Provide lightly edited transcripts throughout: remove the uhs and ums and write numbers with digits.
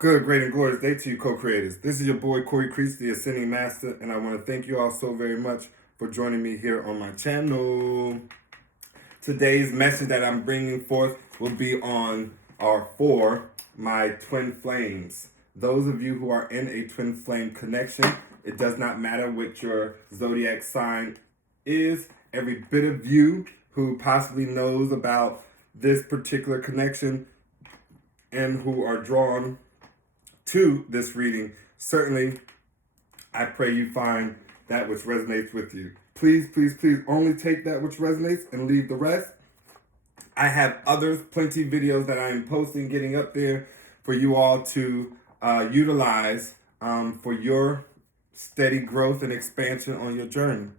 Good, great, and glorious day to you, co-creators. This is your boy, Corey Creech, the Ascending Master, and I want to thank you all so very much for joining me here on my channel. Today's message that I'm bringing forth will be on or for my twin flames. Those of you who are in a twin flame connection, it does not matter what your zodiac sign is. Every bit of you who possibly knows about this particular connection and who are drawn to this reading, certainly I pray you find that which resonates with you. Please, please, please only take that which resonates and leave the rest. I have others, plenty videos that I am posting, getting up there for you all to utilize for your steady growth and expansion on your journey.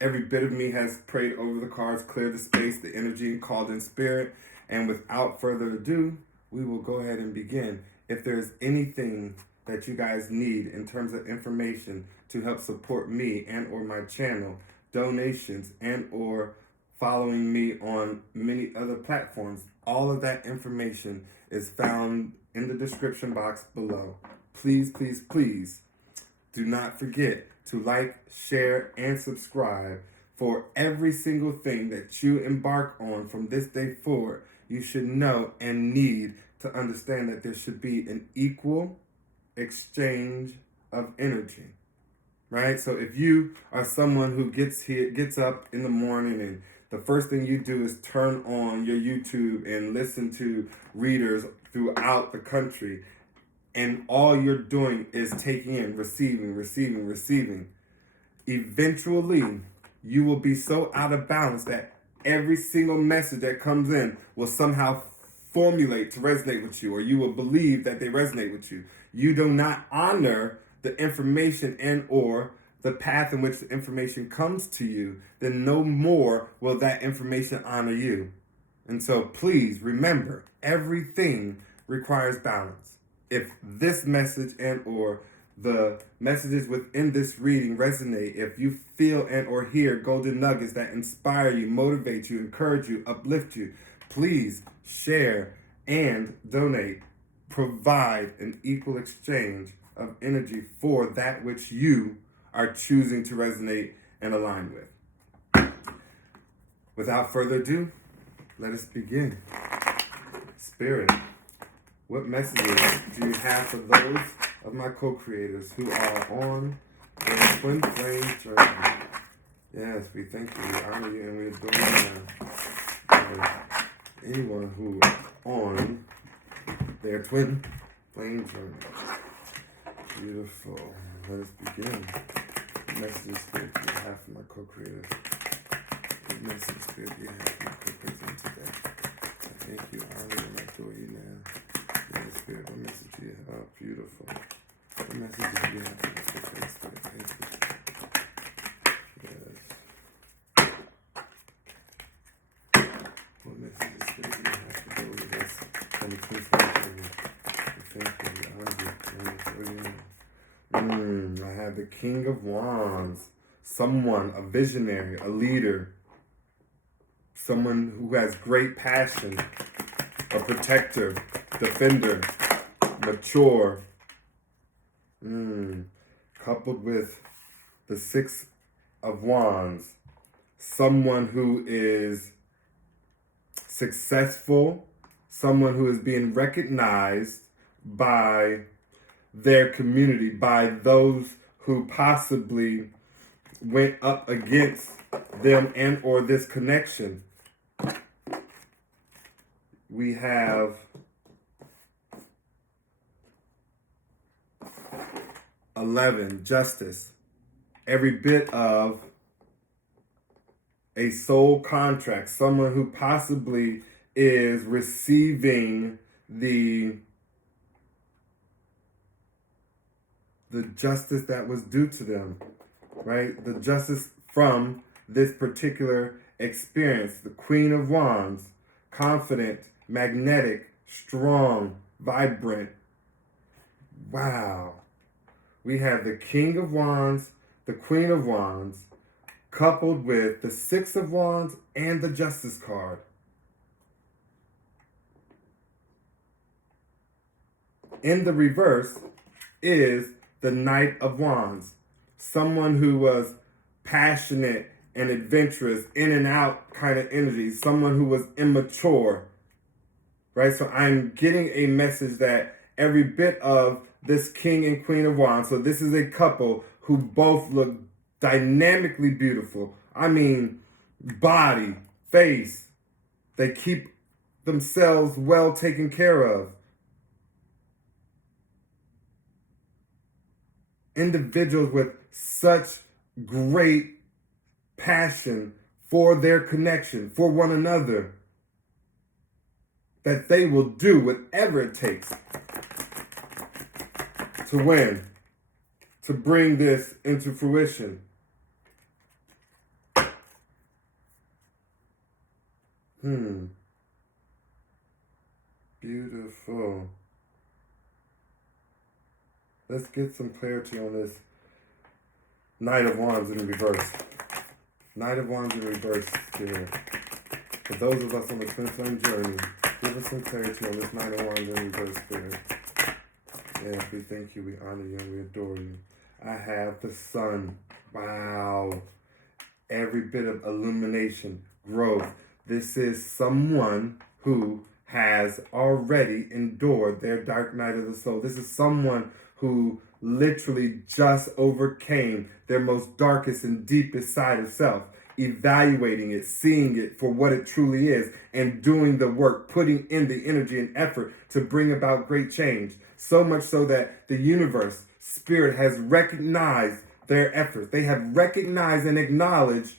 Every bit of me has prayed over the cards, cleared the space, the energy, and called in spirit. And without further ado, we will go ahead and begin. If there's anything that you guys need in terms of information to help support me and or my channel, donations and or following me on many other platforms, all of that information is found in the description box below. Please, please, please do not forget to like, share, and subscribe. For every single thing that you embark on from this day forward, you should know and need to understand that there should be an equal exchange of energy, right? So if you are someone who gets up in the morning and the first thing you do is turn on your YouTube and listen to readers throughout the country, and all you're doing is taking in, receiving, eventually you will be so out of balance that every single message that comes in will somehow formulate to resonate with you, or you will believe that they resonate with you. You do not honor the information and or the path in which the information comes to you, then no more will that information honor you. And so please remember, everything requires balance. If this message and or the messages within this reading resonate, if you feel and or hear golden nuggets that inspire you, motivate you, encourage you, uplift you, please share and donate. Provide an equal exchange of energy for that which you are choosing to resonate and align with. Without further ado, let us begin. Spirit, what messages do you have for those of my co-creators who are on their twin flame journey? Yes, we thank you, we honor you, and we adore you now. Anyone who on their twin flame journey. Beautiful. Let us begin. What message spirit do you have for my co-creators? What message spirit do you have for my co-creators today? I thank you, honor you, and adore you now. Yes, spirit, what message do you have? Oh, beautiful. What message do you have for my co-creators spirit? Thank you. Yes. What message spirit do you have for those of us on the twin flame journey? Thank you, honor you, and adore you now. I have the King of Wands. Someone, a visionary, a leader, someone who has great passion, a protector, defender, mature, coupled with the Six of Wands, someone who is successful, someone who is being recognized by their community, by those who possibly went up against them and or this connection. We have justice. Every bit of a soul contract, someone who possibly is receiving the justice that was due to them, right? The justice from this particular experience. The Queen of Wands, confident, magnetic, strong, vibrant. Wow. We have the King of Wands, the Queen of Wands, coupled with the Six of Wands and the Justice card. in the reverse is the Knight of Wands. Someone who was passionate and adventurous, in and out kind of energy. Someone who was immature, right? So I'm getting a message that every bit of this King and Queen of Wands, so this is a couple who both look dynamically beautiful. I mean, body, face, they keep themselves well taken care of. Individuals with such great passion for their connection, for one another, that they will do whatever it takes to win, to bring this into fruition. Beautiful. Let's get some clarity on this Knight of Wands in reverse. Knight of Wands in reverse, Spirit. For those of us on the TwinFlame journey, give us some clarity on this Knight of Wands in reverse, Spirit. Yes, we thank you, we honor you, and we adore you. I have the sun. Wow. Every bit of illumination, growth. This is someone who has already endured their dark night of the soul. This is someone who literally just overcame their most darkest and deepest side of self, evaluating it, seeing it for what it truly is, and doing the work, putting in the energy and effort to bring about great change. So much so that the universe, Spirit, has recognized their efforts. They have recognized and acknowledged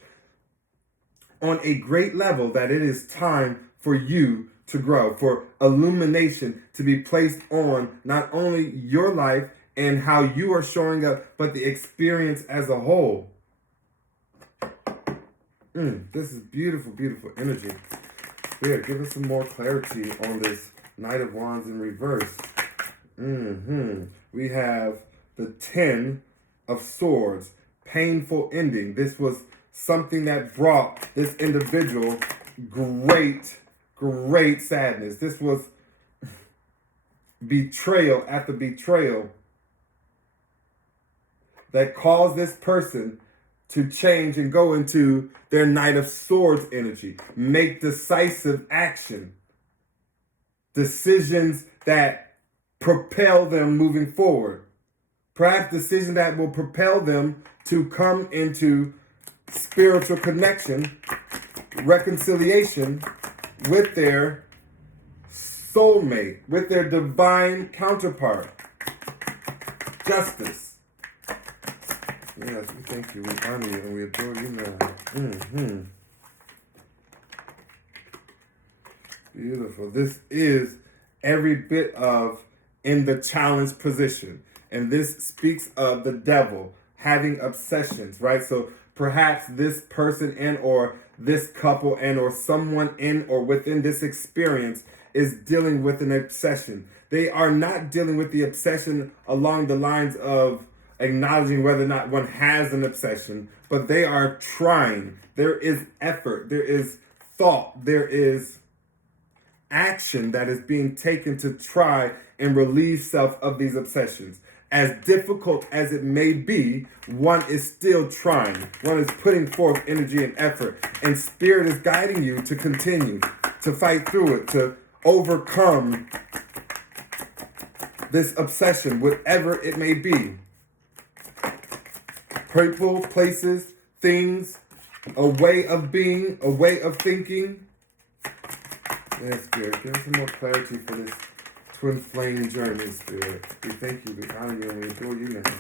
on a great level that it is time for you to grow, for illumination to be placed on not only your life and how you are showing up, but the experience as a whole. This is beautiful, beautiful energy. Spirit, give us some more clarity on this Knight of Wands in reverse. We have the 10 of Swords, painful ending. This was something that brought this individual great sadness. This was betrayal after betrayal that caused this person to change and go into their Knight of Swords energy, make decisive action, decisions that propel them moving forward, perhaps decisions that will propel them to come into spiritual connection, reconciliation with their soulmate, with their divine counterpart, justice. Yes, we thank you, we honor you, and we adore you now. Beautiful. This is every bit of in the challenge position. And this speaks of the devil having obsessions, right? So perhaps this person and or this couple and or someone in or within this experience is dealing with an obsession. They are not dealing with the obsession along the lines of acknowledging whether or not one has an obsession, but they are trying. There is effort, there is thought, there is action that is being taken to try and relieve self of these obsessions. As difficult as it may be, one is still trying. One is putting forth energy and effort, and Spirit is guiding you to continue, to fight through it, to overcome this obsession, whatever it may be. People, places, things, a way of being, a way of thinking. Yes, Spirit, give us some more clarity for this TwinFlame journey, Spirit. We thank you, we honor you, and we adore you now.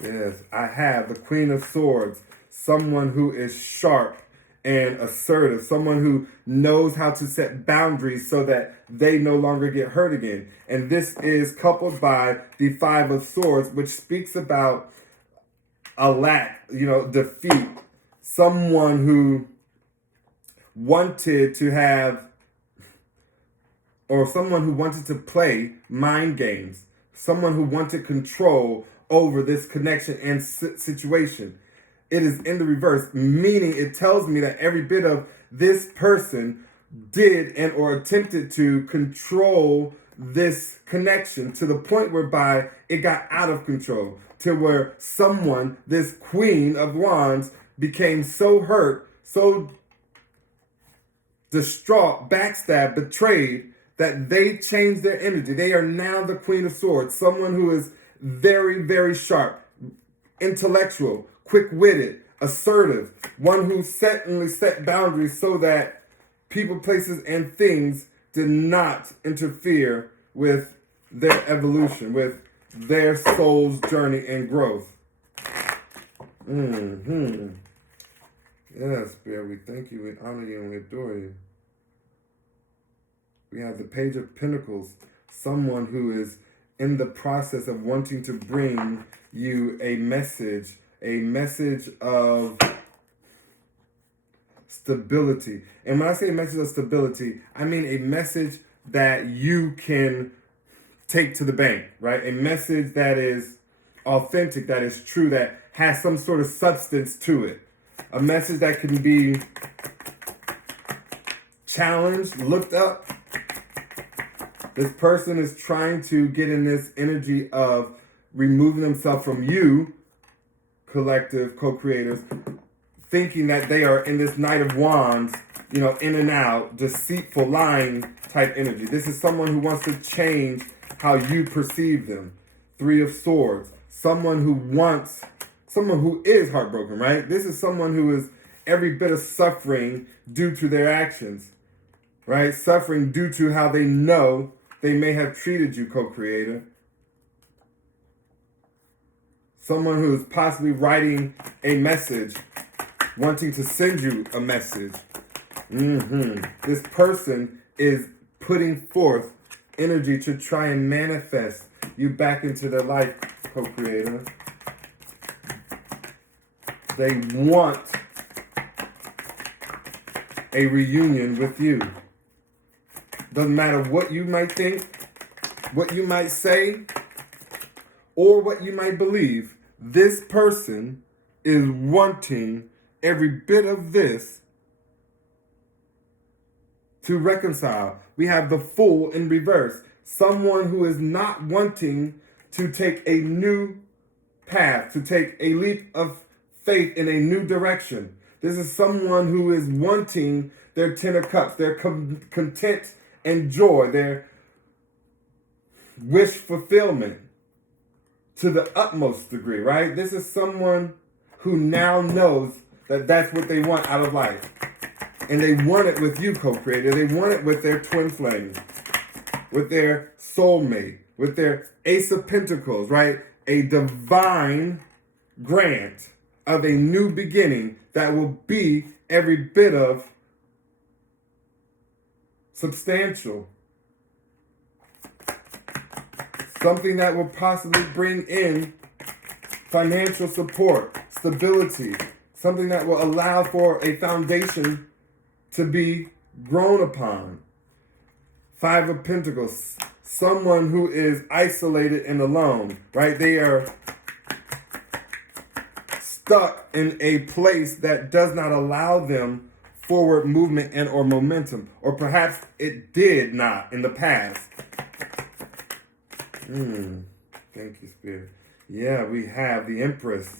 Yes, I have the Queen of Swords, someone who is sharp and assertive, someone who knows how to set boundaries so that they no longer get hurt again. And this is coupled by the Five of Swords, which speaks about a lack, defeat. Someone who wanted to have, or someone who wanted to play mind games. Someone who wanted control over this connection and situation. It is in the reverse, meaning it tells me that every bit of this person did and or attempted to control this connection to the point whereby it got out of control, to where someone, this Queen of Wands, became so hurt, so distraught, backstabbed, betrayed, that they changed their energy. They are now the Queen of Swords, someone who is very, very sharp, intellectual, quick-witted, assertive, one who certainly set boundaries so that people, places, and things did not interfere with their evolution, with their soul's journey and growth. Yes, Spirit, we thank you, we honor you, and we adore you. We have the Page of Pentacles, someone who is in the process of wanting to bring you a message of stability. And when I say a message of stability, I mean a message that you can take to the bank, right? A message that is authentic, that is true, that has some sort of substance to it. A message that can be challenged, looked up. This person is trying to get in this energy of removing themselves from you, collective co-creators, thinking that they are in this Knight of Wands, in and out, deceitful, lying type energy. This is someone who wants to change how you perceive them. Three of Swords. Someone who is heartbroken, right? This is someone who is every bit of suffering due to their actions, right? Suffering due to how they know they may have treated you, co-creator. Someone who is possibly writing a message, wanting to send you a message. This person is putting forth energy to try and manifest you back into their life, co-creator. They want a reunion with you. Doesn't matter what you might think, what you might say, or what you might believe. This person is wanting every bit of this to reconcile. We have the Fool in reverse. Someone who is not wanting to take a new path, to take a leap of faith in a new direction. This is someone who is wanting their Ten of Cups, their content and joy, their wish fulfillment to the utmost degree, right? This is someone who now knows that that's what they want out of life. And they want it with you, co-creator. They want it with their twin flame, with their soulmate, with their Ace of Pentacles, right? A divine grant of a new beginning that will be every bit of substantial. Something that will possibly bring in financial support, stability, something that will allow for a foundation to be grown upon. Five of Pentacles, someone who is isolated and alone, right? They are stuck in a place that does not allow them forward movement and or momentum, or perhaps it did not in the past. Thank you, Spirit. Yeah, we have the Empress,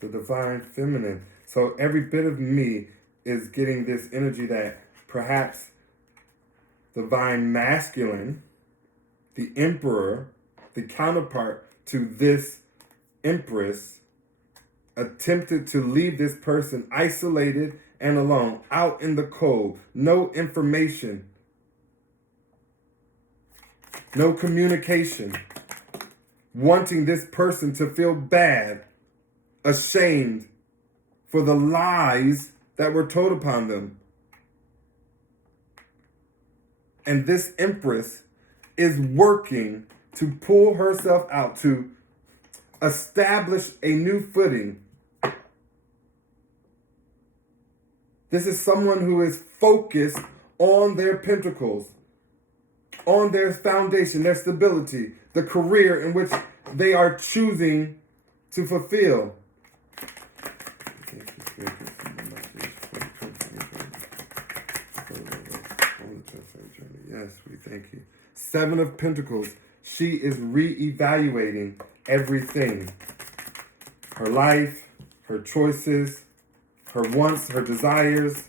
the Divine Feminine. So every bit of me is getting this energy that perhaps Divine Masculine, the Emperor, the counterpart to this Empress, attempted to leave this person isolated and alone, out in the cold, no information, no communication, wanting this person to feel bad, ashamed for the lies that were told upon them. And this Empress is working to pull herself out, to establish a new footing. This is someone who is focused on their pentacles, on their foundation, their stability, the career in which they are choosing to fulfill. Yes, we thank you. Seven of Pentacles. She is reevaluating everything. Her life, her choices, her wants, her desires.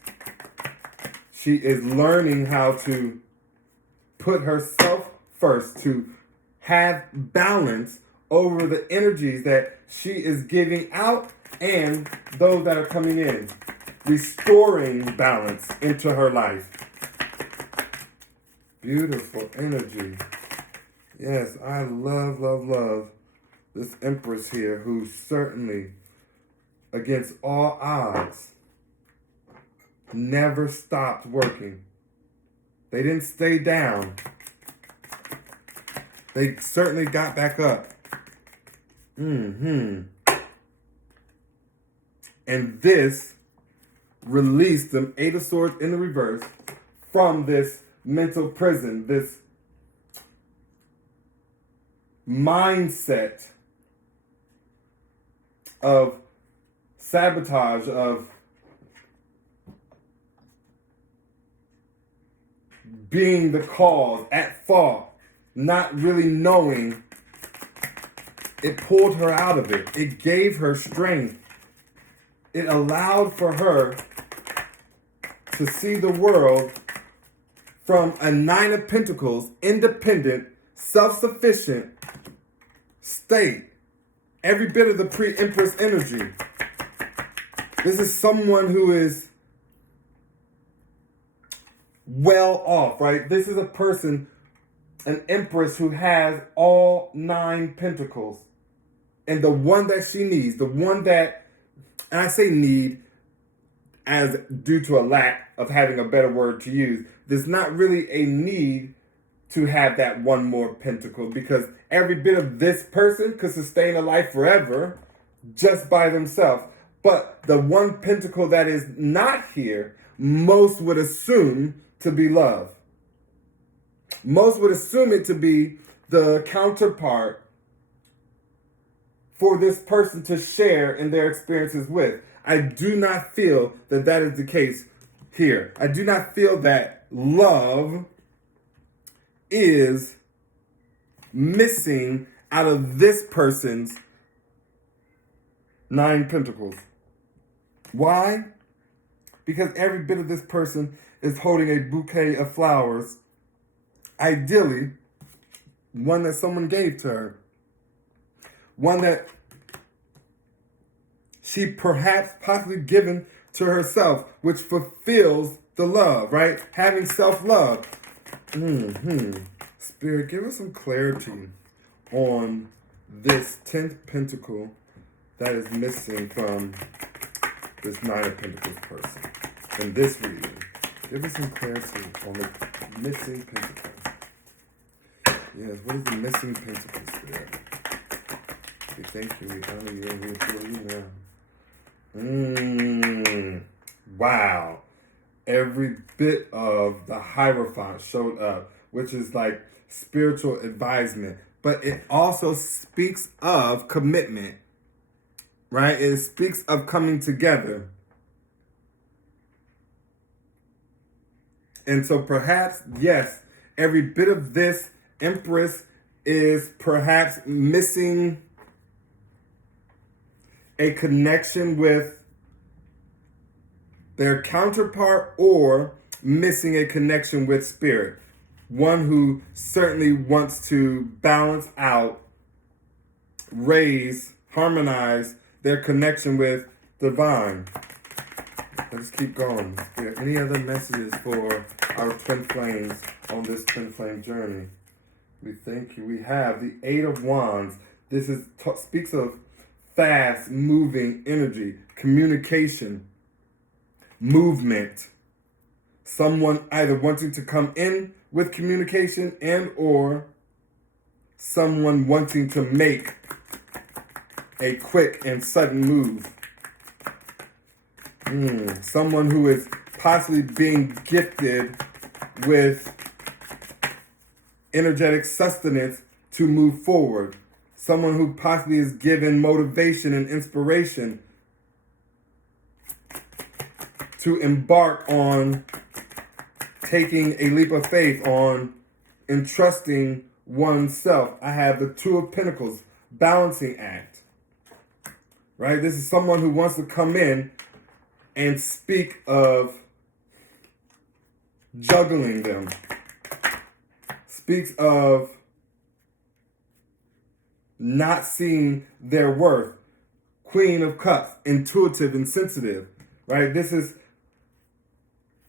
She is learning how to put herself first, to have balance over the energies that she is giving out and those that are coming in. Restoring balance into her life. Beautiful energy. Yes, I love, love, love this Empress here who certainly, against all odds, never stopped working. They didn't stay down. They certainly got back up. And this released them, Eight of Swords in the reverse, from this mental prison, this mindset of sabotage, of being the cause, at fault, not really knowing. It pulled her out of it. It gave her strength. It allowed for her to see the world from a Nine of Pentacles, independent, self-sufficient state. Every bit of the pre-Empress energy. This is someone who is well off, right? This is a person, an Empress who has all 9 Pentacles. And the one that she needs, the one that, and I say need as due to a lack of having a better word to use, there's not really a need to have that one more pentacle, because every bit of this person could sustain a life forever just by themselves. But the one pentacle that is not here, most would assume to be love. Most would assume it to be the counterpart for this person to share in their experiences with. I do not feel that that is the case here. I do not feel that love is missing out of this person's 9 Pentacles. Why? Because every bit of this person is holding a bouquet of flowers, ideally one that someone gave to her, one that she perhaps possibly given to herself, which fulfills the love, right? Having self-love. Spirit, give us some clarity on this 10th pentacle that is missing from this 9 of Pentacles person. In this reading, give us some clarity on the missing pentacle. Yes, what is the missing pentacle, Spirit? We thank you, we honor you, and we adore you now. Wow. Every bit of the Hierophant showed up, which is like spiritual advisement. But it also speaks of commitment, right? It speaks of coming together. And so perhaps, yes, every bit of this Empress is perhaps missing a connection with their counterpart, or missing a connection with Spirit. One who certainly wants to balance out, raise, harmonize their connection with divine. Let's keep going. Spirit, any other messages for our twin flames on this twin flame journey? We thank you. We have the 8 of Wands. This is speaks of fast moving energy, communication, movement. Someone either wanting to come in with communication and or someone wanting to make a quick and sudden move. Someone who is possibly being gifted with energetic sustenance to move forward. Someone who possibly is given motivation and inspiration to embark on taking a leap of faith, on entrusting oneself. I have the Two of Pentacles, balancing act. Right? This is someone who wants to come in and speak of juggling them. Speaks of not seeing their worth. Queen of Cups, intuitive and sensitive. Right? This is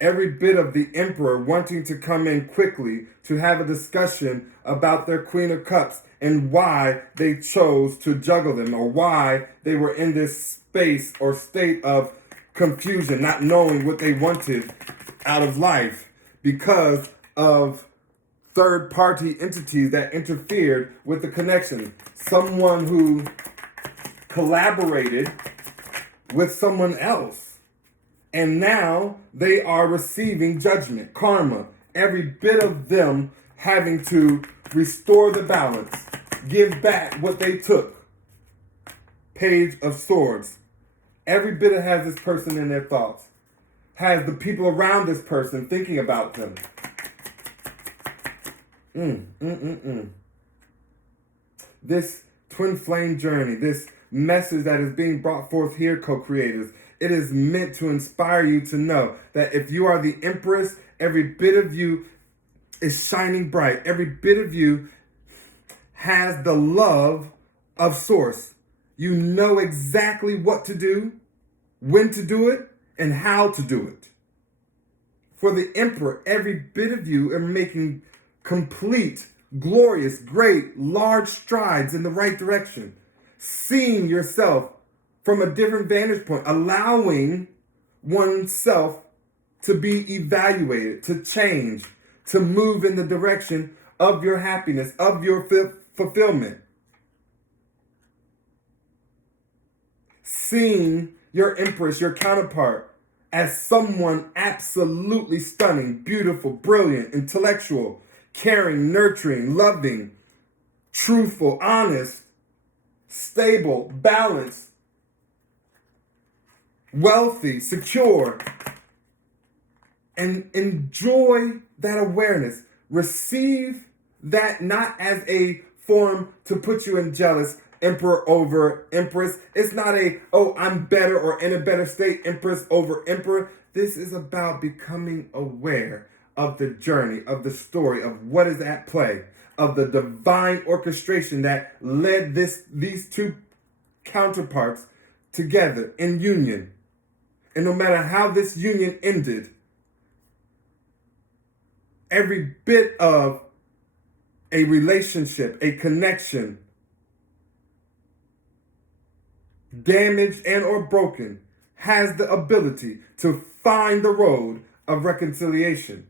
every bit of the Emperor wanting to come in quickly to have a discussion about their Queen of Cups and why they chose to juggle them, or why they were in this space or state of confusion, not knowing what they wanted out of life because of third-party entities that interfered with the connection. Someone who collaborated with someone else. And now they are receiving judgment, karma. Every bit of them having to restore the balance, give back what they took. Page of Swords. Every bit of has this person in their thoughts. Has the people around this person thinking about them. This twin flame journey, this message that is being brought forth here, co-creators, it is meant to inspire you to know that if you are the Empress, every bit of you is shining bright. Every bit of you has the love of Source. You know exactly what to do, when to do it, and how to do it. For the Emperor, every bit of you are making complete, glorious, great, large strides in the right direction. Seeing yourself from a different vantage point, allowing oneself to be evaluated, to change, to move in the direction of your happiness, of your fulfillment. Seeing your Empress, your counterpart, as someone absolutely stunning, beautiful, brilliant, intellectual, caring, nurturing, loving, truthful, honest, stable, balanced, wealthy, secure, and enjoy that awareness. Receive that not as a form to put you in jealous, Emperor over Empress. It's not a, oh, I'm better or in a better state, Empress over Emperor. This is about becoming aware of the journey, of the story, of what is at play, of the divine orchestration that led these two counterparts together in union. And no matter how this union ended, every bit of a relationship, a connection, damaged and or broken, has the ability to find the road of reconciliation.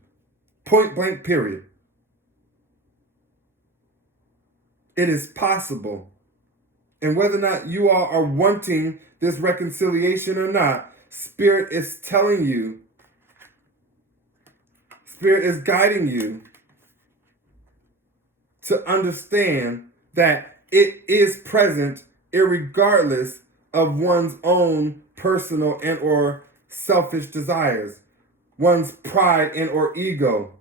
Point blank, period. It is possible. And whether or not you all are wanting this reconciliation or not, Spirit is telling you, Spirit is guiding you to understand that it is present irregardless of one's own personal and or selfish desires, one's pride and or ego,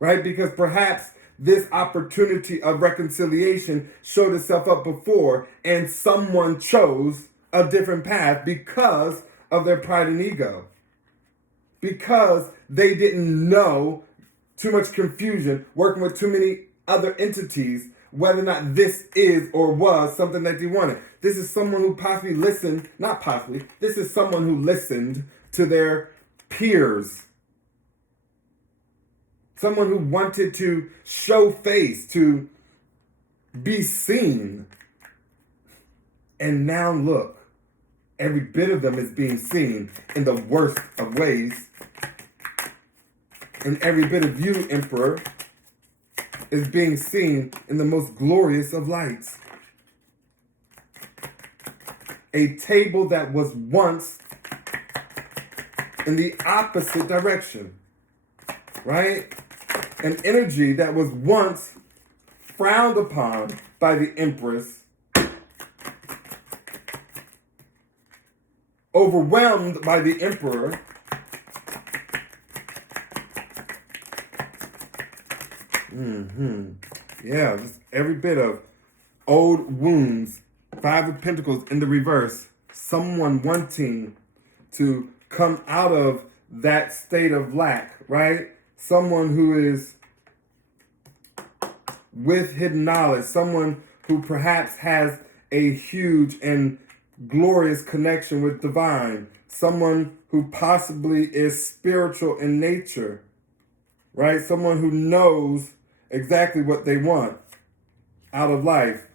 right? Because perhaps this opportunity of reconciliation showed itself up before and someone chose a different path because of their pride and ego. Because they didn't know, too much confusion, working with too many other entities, whether or not this is or was something that they wanted. This is someone who possibly listened, not possibly, this is someone who listened to their peers. Someone who wanted to show face, to be seen. And now look, every bit of them is being seen in the worst of ways. And every bit of you, Emperor, is being seen in the most glorious of lights. A table that was once in the opposite direction, right? An energy that was once frowned upon by the Empress, overwhelmed by the Emperor, Yeah, just every bit of old wounds, Five of Pentacles in the reverse, someone wanting to come out of that state of lack, right? Someone who is with hidden knowledge, someone who perhaps has a huge and glorious connection with divine, someone who possibly is spiritual in nature, right? Someone who knows exactly what they want out of life.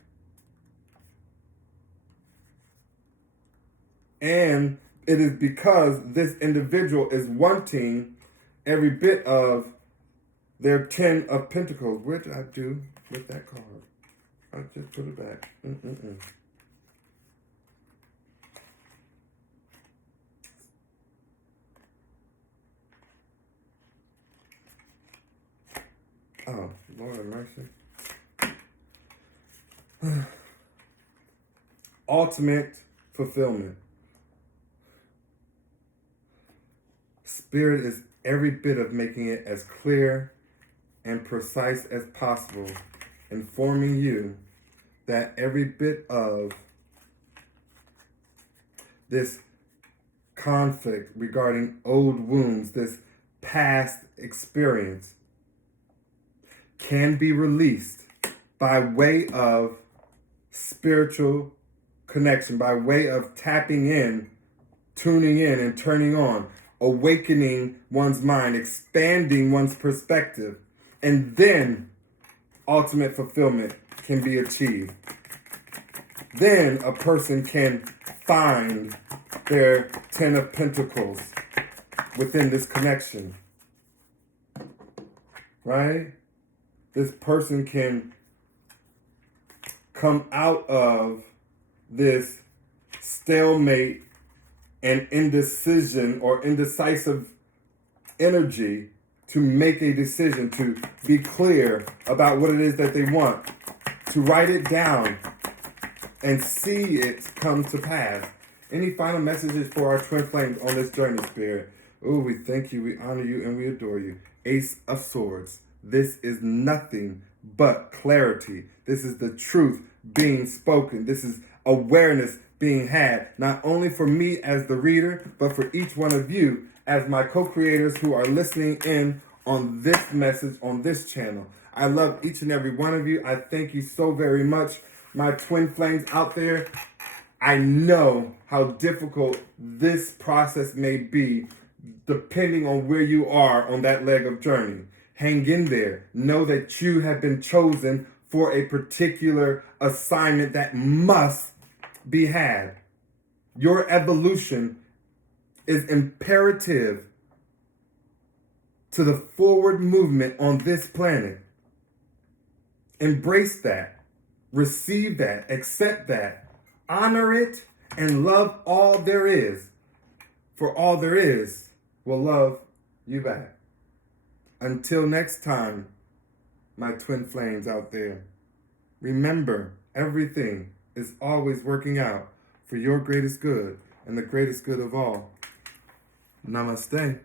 And it is because this individual is wanting every bit of their 10 of Pentacles. What did I do with that card? I just put it back. Oh, Lord have mercy. Ultimate fulfillment. Spirit is every bit of making it as clear and precise as possible, informing you that every bit of this conflict regarding old wounds, this past experience, can be released by way of spiritual connection, by way of tapping in, tuning in, and turning on, awakening one's mind, expanding one's perspective, and then ultimate fulfillment can be achieved. Then a person can find their 10 of Pentacles within this connection, right? This person can come out of this stalemate and indecision or indecisive energy to make a decision, to be clear about what it is that they want, to write it down and see it come to pass. Any final messages for our twin flames on this journey, Spirit? Oh, we thank you, we honor you, and we adore you. Ace of Swords. This is nothing but clarity. This is the truth being spoken. This is awareness being had, not only for me as the reader, but for each one of you as my co-creators who are listening in on this message, on this channel. I love each and every one of you. I thank you so very much, my twin flames out there. I know how difficult this process may be, depending on where you are on that leg of journey. Hang in there. Know that you have been chosen for a particular assignment that must be had. Your evolution is imperative to the forward movement on this planet. Embrace that. Receive that. Accept that. Honor it and love all there is. For all there is will love you back. Until next time, my twin flames out there, remember, everything is always working out for your greatest good and the greatest good of all. Namaste.